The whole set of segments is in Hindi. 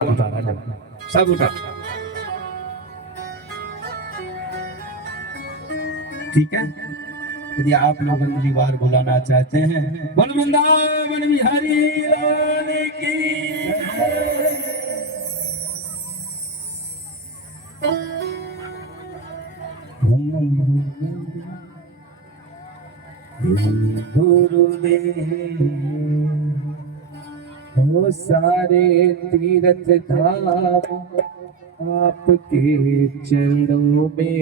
सब उठा। ठीक है, यदि आप लोग अगली बार बुलाना चाहते हैं, बोल वृंदावन बिहारी लाल की गुरुदेव हो सारे तीर्थ धाम आपके चरणों में।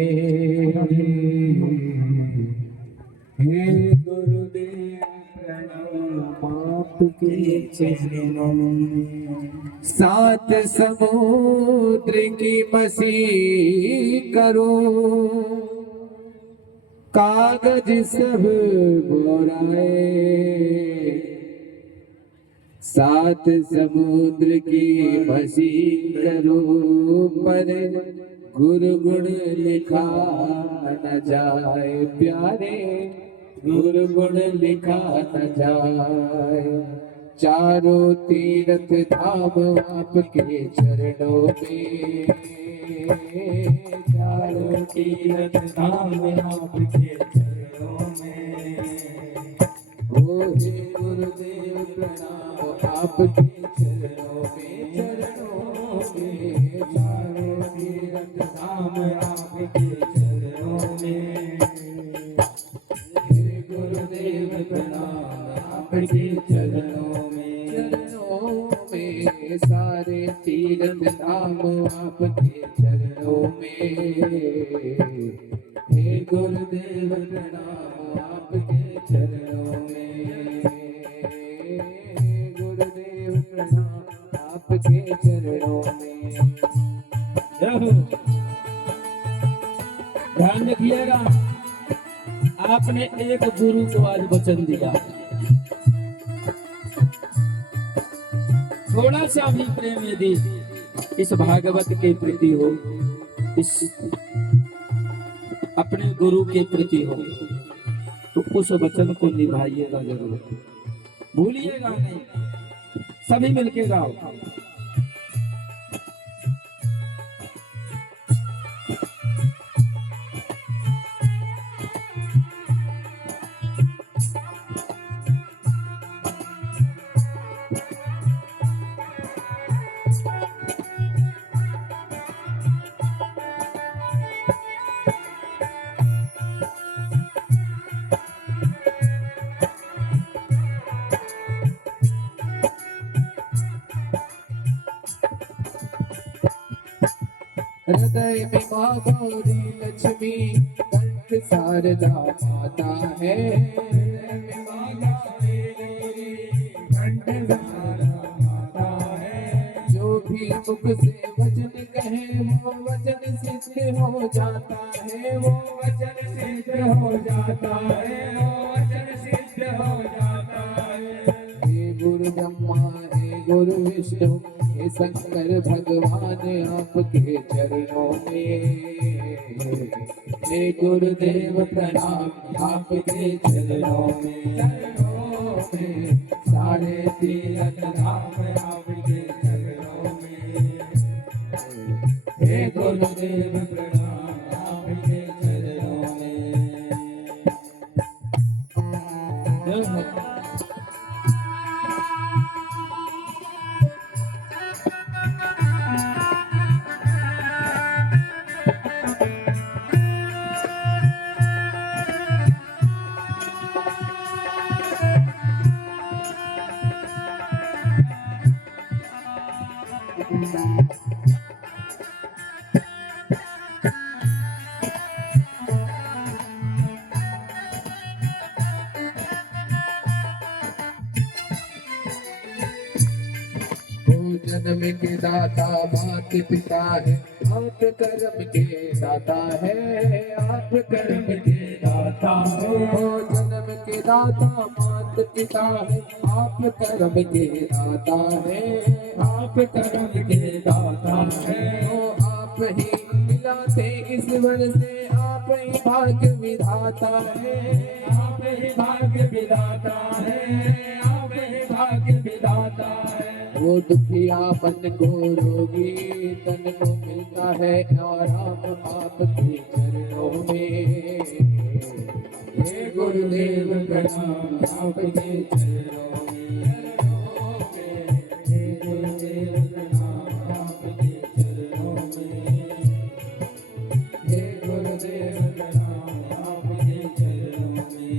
हे गुरुदेव प्रणाम आपके चरणों में। सात समुद्र की मसी करो, कागज सब बोराए। सात समुद्र की मसी करो, पर गुरु गुण लिखा न जाए प्यारे, गुरु गुण लिखा न जाए। चारों तीर्थ धाम आपके चरणों में, चारों तीर्थ धाम आपके चरणों में। ओ हे गुरुदेव प्रणाम आपके चरणों में, चरणों में। चारों तीर्थ धाम आपके चरणों में। हे गुरुदेव प्रणाम आपके चरणों में, चरणों में। सारे तीर्थ धाम आपके चरणों में। हे गुरुदेव प्रणाम आपके चरणों में। गुरुदेव प्रणाम आपके चरणों में। ध्यान रखिएगा, आपने एक गुरु को आज वचन दिया, थोड़ा सा भी प्रेम यदि इस भागवत के प्रति हो, इस अपने गुरु के प्रति हो, तो उस वचन को निभाइएगा जरूर, भूलिएगा नहीं। सभी मिलके गाओ। हृदय में माँ गौरी लक्ष्मी, कंठ शारदा माता है। हृदय में माँ गौरी, कंठ शारदा माता है। जो भी मुख से वचन कहे, वो वचन सिद्ध हो जाता है, वो वचन सिद्ध हो जाता है, वो वचन सिद्ध हो जाता है। हे गुरु ब्रह्मा, हे गुरु विष्णु, हे शंकर भगवान आपके चरणों में। हे गुरुदेव प्रणाम आपके चरणों में, चरणों में। सारे तीर्थ धाम आपके चरणों में। हे गुरुदेव प्रणाम आपके चरणों में। जन्म के दाता मात पिता है, आप कर्म के दाता है, आप कर्म के दाता है। जन्म के दाता मात पिता है, आप कर्म के दाता है, आप कर्म के दाता है। आप ही मिलाते ईश्वर से, आप ही भाग्य विधाता है, आप ही भाग्य विधाता है, आप ही भाग्य विधाता है। वो दुखिया मन को रोगी तन को मिलता है आराम आपके चरणों में। हे गुरुदेव प्रणाम आपके चरणों में। हे गुरुदेव प्रणाम आपके चरणों में। हे गुरुदेव प्रणाम आपके चरणों में।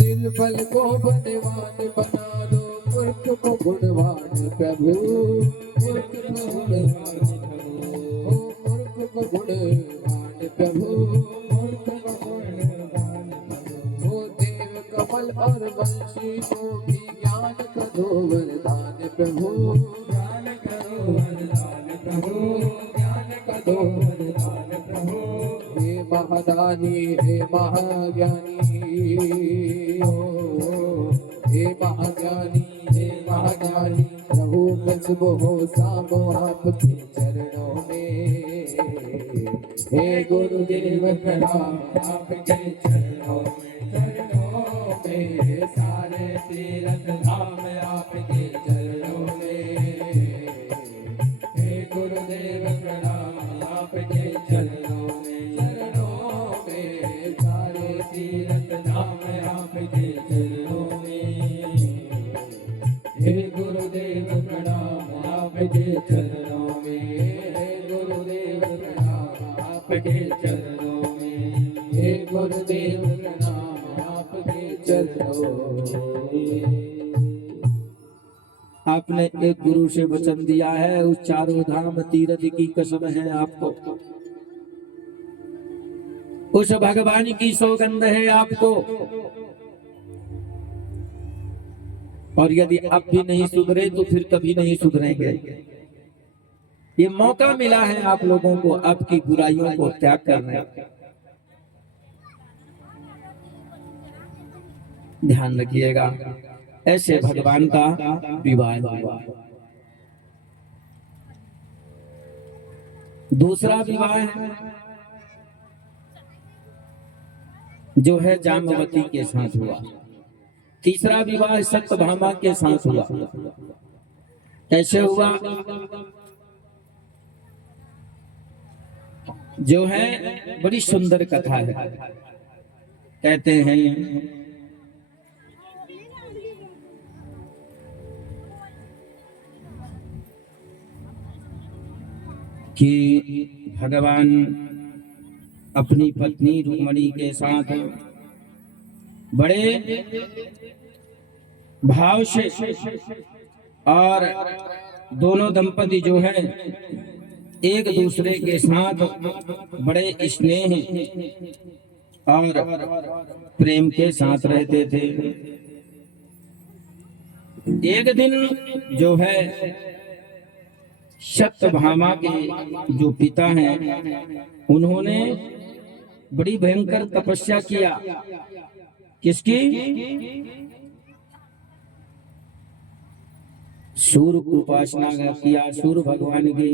निर्बल को बलवान बना दो, मूर्ख को गुणवान प्रभु। मूर्ख को गुणवान प्रभु, मूर्ख को गुणवान प्रभु। मूर्ख को गुणवान प्रभु। ओ देव कमल और वंशी को भी ज्ञान का दो वरदान प्रभु। ज्ञान करो वरदान प्रभु। ज्ञान का दो वरदान प्रभु। हे महादानी हे महाज्ञानी, हे महाज्ञानी हे महाज्ञानी, प्रभु कस्ब हो सामो आपके चरणों में। हे गुरुदेव प्रणाम आपके चरणों में। चरणों में सारे तीर्थ धाम आपके चरणों में। हे गुरुदेव प्रणाम आपके चरणों में। चरणों में सारे तीर्थ धाम आपके चरणों में। हे गुरुदेव प्रणाम आपके चरणों में। हे गुरुदेव प्रणाम आपके चरणों में। हे गुरुदेव प्रणाम आपके चरणों में। आपने एक गुरु से वचन दिया है, उस चारों धाम तीर्थ की कसम है आपको, उस भगवान की सौगंध है आपको। और यदि आप भी नहीं सुधरे तो फिर कभी नहीं सुधरेंगे। ये मौका मिला है आप लोगों को आपकी बुराइयों को त्याग करने का। ध्यान रखिएगा, ऐसे भगवान का विवाह हुआ। दूसरा विवाह है जो है जाम्बवती के साथ हुआ। तीसरा विवाह सत्यभामा के साथ हुआ। कैसे हुआ? जो है बड़ी सुंदर कथा है। कहते हैं कि भगवान अपनी पत्नी रुक्मिणी के साथ बड़े भाव से और दोनों दंपति जो है एक दूसरे के साथ बड़े स्नेह और प्रेम के साथ रहते थे। एक दिन जो है सत्यभामा के जो पिता हैं उन्होंने बड़ी भयंकर तपस्या किया। किसकी? सूर्य की उपासना किया, सूर्य भगवान की।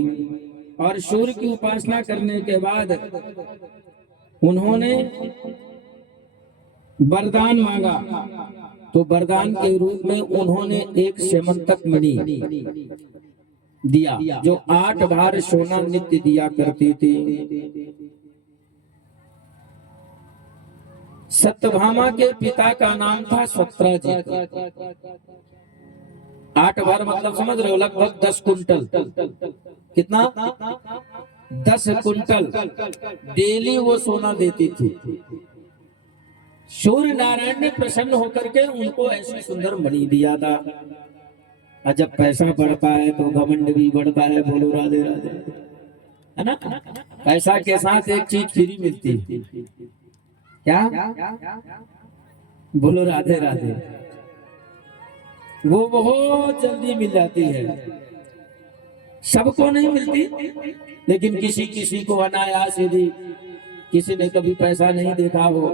और सूर्य की उपासना करने के बाद उन्होंने वरदान मांगा। तो वरदान के रूप में उन्होंने एक सेमंतक मणि दिया जो 8 बार सोना नित्य दिया करती थी। सत्यभामा के पिता का नाम था सत्यजित। 8 बार मतलब समझ रहे हो, लगभग 10 कुंटल। कितना? 10 कुंटल डेली वो सोना देती थी। सूर्य नारायण ने प्रसन्न होकर के उनको ऐसी सुंदर मणि दिया था। और जब पैसा बढ़ता है तो घमंड भी बढ़ता है। बोलो राधे राधे, है ना? पैसा के साथ एक चीज फ्री मिलती है। क्या? बोलो राधे राधे। वो बहुत जल्दी मिल जाती है, सबको नहीं मिलती, लेकिन किसी किसी को अनायास यदि किसी ने कभी पैसा नहीं देखा हो,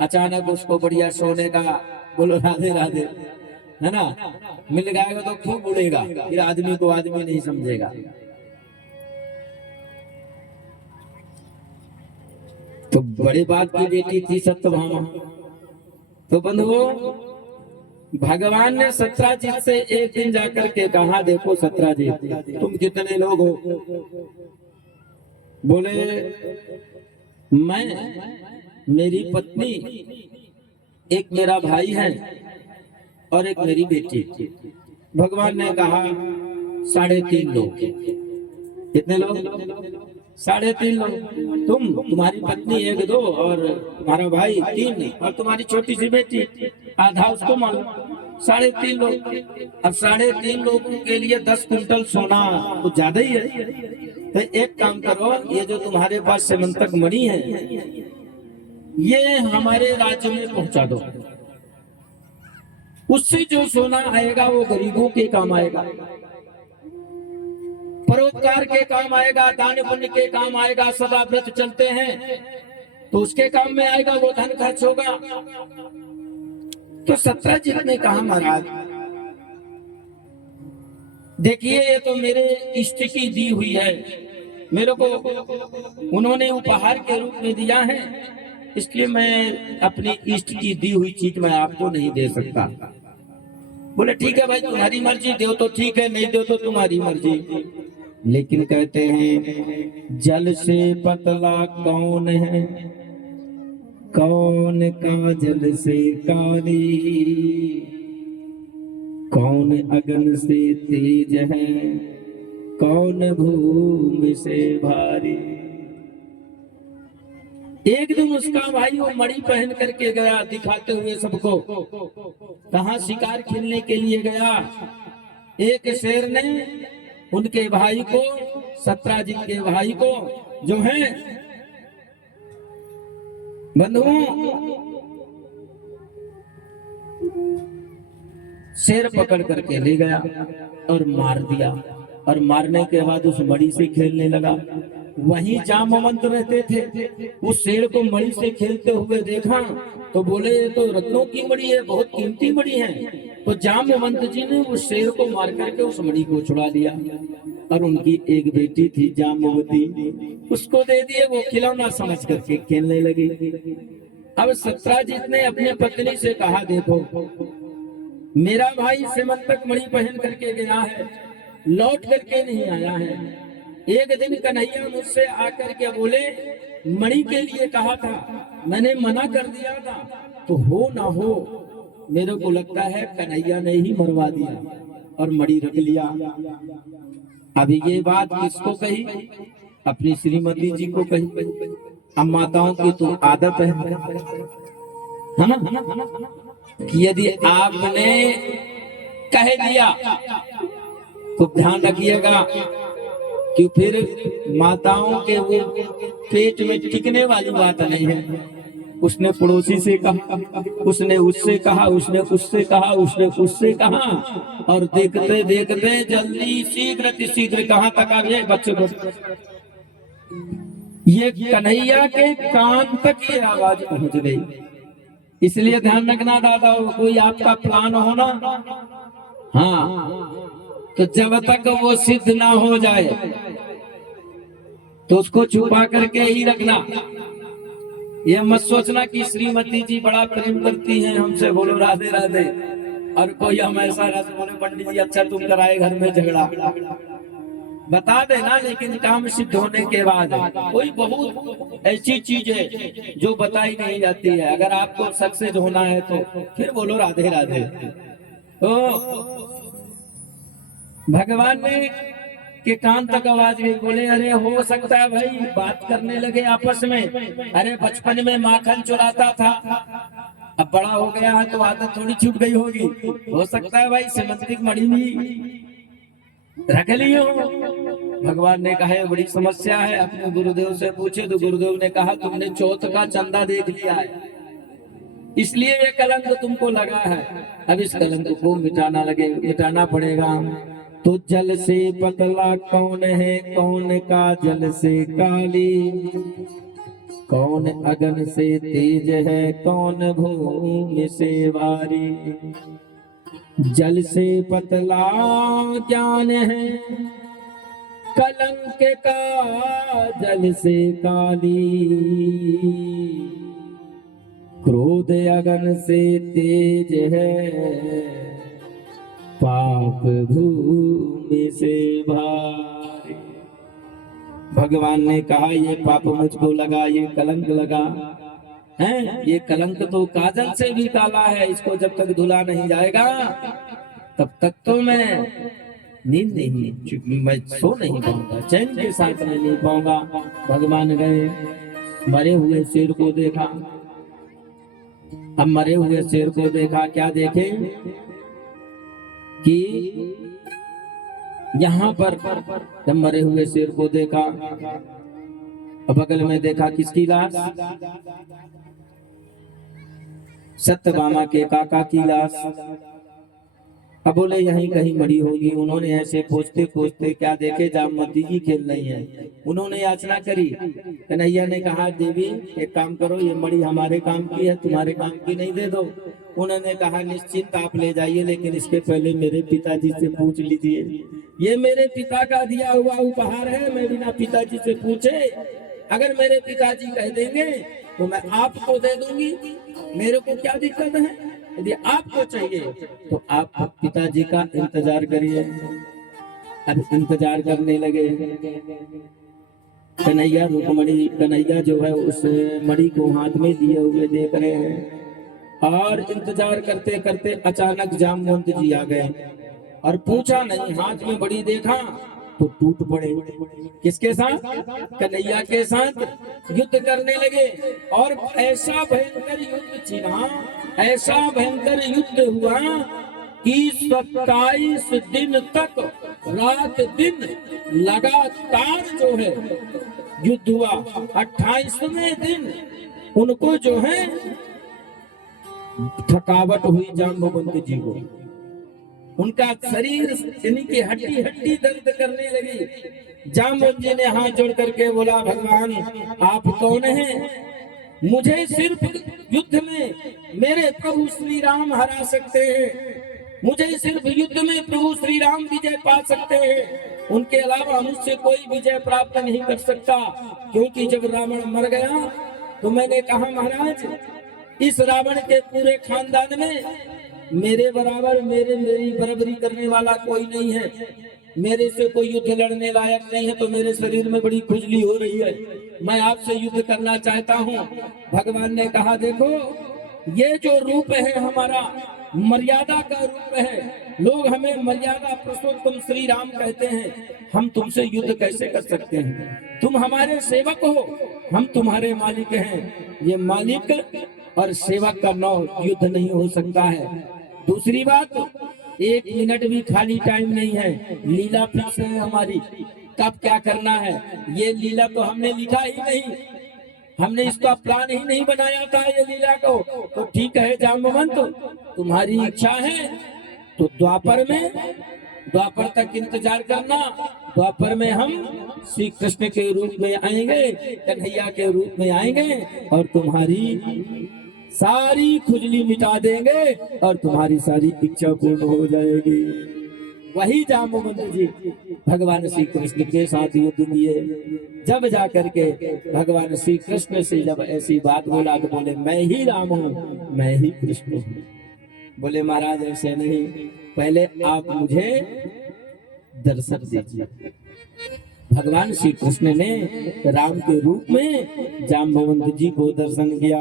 अचानक उसको बढ़िया सोने का, बोलो राधे राधे, है ना, मिल जाएगा तो खूब उड़ेगा, फिर आदमी को आदमी नहीं समझेगा। तो बड़े बाप की बेटी थी सत्यभामा। तो बंधुओं, भगवान ने सत्राजित से एक दिन जाकर के कहा, देखो सत्राजित, तुम कितने लोग हो? बोले, मैं, मेरी पत्नी, एक मेरा भाई है और एक मेरी बेटी। भगवान ने कहा 3.5 लोग। कितने लोग? 3.5 लोग। तुम्हारी पत्नी 1 2 और तुम्हारा भाई 3 और तुम्हारी छोटी सी बेटी, आधा उसको मान लो, 3.5 लोग। अब 3.5 लोगों के लिए 10 कुंटल सोना तो ज्यादा ही है। तो एक काम करो, ये जो तुम्हारे पास सेमंतक मणि है, ये हमारे राज्य में पहुंचा दो। उससे जो सोना आएगा वो गरीबों के काम आएगा, परोपकार के काम आएगा, दान पुण्य के काम आएगा, सदा व्रत चलते हैं तो उसके काम में आएगा, वो धन खर्च होगा। तो सत्राजित ने कहा, महाराज देखिए, ये तो मेरे इष्ट की दी हुई है, मेरे को उन्होंने उपहार के रूप में दिया है, इसलिए मैं अपनी इष्ट की दी हुई चीज मैं आपको नहीं दे सकता। बोले ठीक है भाई, तुम्हारी मर्जी, दो तो ठीक है, नहीं दो तो तुम्हारी मर्जी। लेकिन कहते हैं, जल से पतला कौन है, कौन का जल से काली, कौन अगन से तेज है, कौन भूमि से भारी। एक दिन उसका भाई वो मणि पहन करके गया, दिखाते हुए सबको, कहा शिकार खेलने के लिए गया। एक शेर ने उनके भाई को, सत्राजित के भाई को जो है बंधुओं, शेर पकड़ करके ले गया और मार दिया। और मारने के बाद उस मणि से खेलने लगा। वहीं जामवंत रहते थे, उस शेर को मणि से खेलते हुए देखा तो बोले, ये तो रत्नों की मणि है, बहुत कीमती मणि है। तो जामवंत जी ने उस शेर को मार करके उस मणि को छुड़ा लिया और उनकी एक बेटी थी जामवती, उसको दे दिए, वो खिलौना समझ करके खेलने लगी। अब सत्राजित ने अपने पत्नी से कहा, देखो मेरा भाई सेमंतक मणि पहन करके गया है, लौट करके नहीं आया है। एक दिन कन्हैया मुझसे आकर के बोले, मणि के लिए कहा था, मैंने मना कर दिया था, तो हो ना हो, मेरे को लगता है कन्हैया ने ही मरवा दिया और मणि रख लिया। अभी ये बात किसको कही? अपनी श्रीमती जी को कही। अब माताओं की तो आदत है ना, कि यदि आपने कह दिया तो ध्यान रखिएगा कि फिर माताओं के वो पेट में टिकने वाली बात नहीं है। उसने पड़ोसी से कहा, उसने उससे कहा, उसने उससे कहा, उसने उससे कहा, और देखते देखते जल्दी शीघ्र कहां तक आ गए बच्चे को। ये कन्हैया के कान तक ये आवाज पहुंच गई। इसलिए ध्यान रखना दादा, कोई आपका प्लान हो ना, हाँ, तो जब तक वो सिद्ध ना हो जाए तो उसको छुपा करके ही रखना। ये मत सोचना कि श्रीमती जी बड़ा प्रेम करती हैं हमसे, बोलो राधे राधे, और कोई हम ऐसा रस बोले, पंडित जी अच्छा तुम कराए घर में झगड़ा, बता देना, लेकिन काम सिद्ध होने के बाद। कोई बहुत ऐसी चीज है जो बताई नहीं जाती है, अगर आपको सक्सेस होना है तो फिर बोलो राधे राधे। तो भगवान ने के कान तक आवाज गई, बोले अरे हो सकता है भाई, बात करने लगे आपस में, अरे बचपन में माखन चुराता था, अब बड़ा हो गया है तो आदत थोड़ी छूट गई होगी, हो सकता है भाई सेमंतिक मणि भी रख ली हो। भगवान ने कहा बड़ी समस्या है, अपने गुरुदेव से पूछे तो गुरुदेव ने कहा तुमने चौथ का चंदा देख लिया है, इसलिए ये कलंक तुमको लगा है। अब इस कलंक को मिटाना पड़ेगा। तो जल से पतला कौन है, कौन का जल से काली, कौन अगन से तेज है, कौन भूमि से भारी। जल से पतला ज्ञान है, कलंक का जल से काली, क्रोध अगन से तेज है, पाप भूमि से भारी। भगवान ने कहा ये पाप मुझको लगा, ये कलंक लगा है। ये कलंक तो काजल से भी काला है, इसको जब तक धुला नहीं जाएगा तब तक तो मैं नींद नहीं, मैं सो नहीं पाऊंगा, चैन के साथ में नहीं पाऊंगा। भगवान गए, मरे हुए शेर को देखा। अब मरे हुए शेर को देखा, क्या देखे कि यहाँ पर जब मरे हुए शेर को देखा, बगल में देखा किसकी लाश, सत्यभामा के काका की लाश। अब बोले यहीं कहीं मरी होगी। उन्होंने ऐसे खोजते खोजते क्या देखे, जामवती जी खेल रही है। उन्होंने याचना करी। कन्हैया ने कहा देवी एक काम करो, ये मड़ी हमारे काम की है, तुम्हारे काम की नहीं, दे दो। उन्होंने कहा निश्चिंत आप ले जाइए, लेकिन इसके पहले मेरे पिताजी से पूछ लीजिए। ये मेरे पिता का दिया हुआ उपहार है, मैं बिना पिताजी से पूछे अगर मेरे पिताजी कह देंगे तो मैं आपको दे दूंगी, मेरे को क्या दिक्कत है। यदि आपको चाहिए तो आप पिताजी का इंतजार करिए। अब इंतजार करने लगे। कन्हैया रुक्मणी, कन्हैया जो है उस मणि को हाथ में लिए हुए देख रहे हैं और इंतजार करते करते अचानक जामवंत जी आ गए और पूछा नहीं, हाथ में बड़ी देखा तो टूट पड़े। किसके साथ? कन्हैया के साथ युद्ध करने लगे और ऐसा भयंकर युद्ध छिड़ा, ऐसा भयंकर युद्ध हुआ कि 27 दिन तक रात दिन लगातार जो है युद्ध हुआ। 28वें दिन उनको जो है थकावट हुई जाम्बवंत जी को। उनका शरीर यानी कि हड्डी हड्डी दर्द करने लगी। जाम्बवंत जी ने हाथ जोड़ करके बोला, भगवान आप कौन हैं? मुझे सिर्फ युद्ध में मेरे प्रभु श्री राम हरा सकते हैं, मुझे सिर्फ युद्ध में प्रभु श्री राम विजय पा सकते हैं, उनके अलावा मुझसे कोई विजय प्राप्त नहीं कर सकता। क्योंकि जब रावण मर गया तो मैंने कहा महाराज इस रावण के पूरे खानदान में मेरे बराबर मेरी बराबरी करने वाला कोई नहीं है, मेरे से कोई युद्ध लड़ने लायक नहीं है। तो मेरे शरीर में बड़ी खुजली हो रही है, मैं आपसे युद्ध करना चाहता हूँ। भगवान ने कहा देखो ये जो रूप है हमारा मर्यादा का रूप है, लोग हमें मर्यादा पुरुषोत्तम श्री राम कहते हैं, हम तुमसे युद्ध कैसे कर सकते हैं? तुम हमारे सेवक हो, हम तुम्हारे मालिक हैं। ये मालिक और सेवक का नौ युद्ध नहीं हो सकता है। दूसरी बात, 1 मिनट भी खाली टाइम नहीं है, लीला फिक्स है हमारी, कब क्या करना है ये लीला तो हमने लिखा ही नहीं, हमने इसका प्लान ही नहीं बनाया था ये लीला को। तो ठीक है जाम्बवंत तुम्हारी इच्छा है तो द्वापर तक इंतजार करना। द्वापर में हम श्री कृष्ण के रूप में आएंगे, कन्हैया के रूप में आएंगे और तुम्हारी सारी खुजली मिटा देंगे और तुम्हारी सारी इच्छा पूर्ण हो जाएगी। वही जाम्बवंत जी भगवान श्री कृष्ण के साथ युद्ध किए। जब जाकर के भगवान श्री कृष्ण से जब ऐसी बात बोला तो बोले मैं ही राम हूँ, मैं ही कृष्ण हूँ। बोले महाराज ऐसे नहीं, पहले आप मुझे दर्शन दीजिए। भगवान श्री कृष्ण ने राम के रूप में जाम्बवंत जी को दर्शन किया।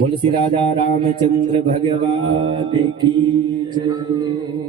बोले श्री राजा रामचंद्र भगवान की जय।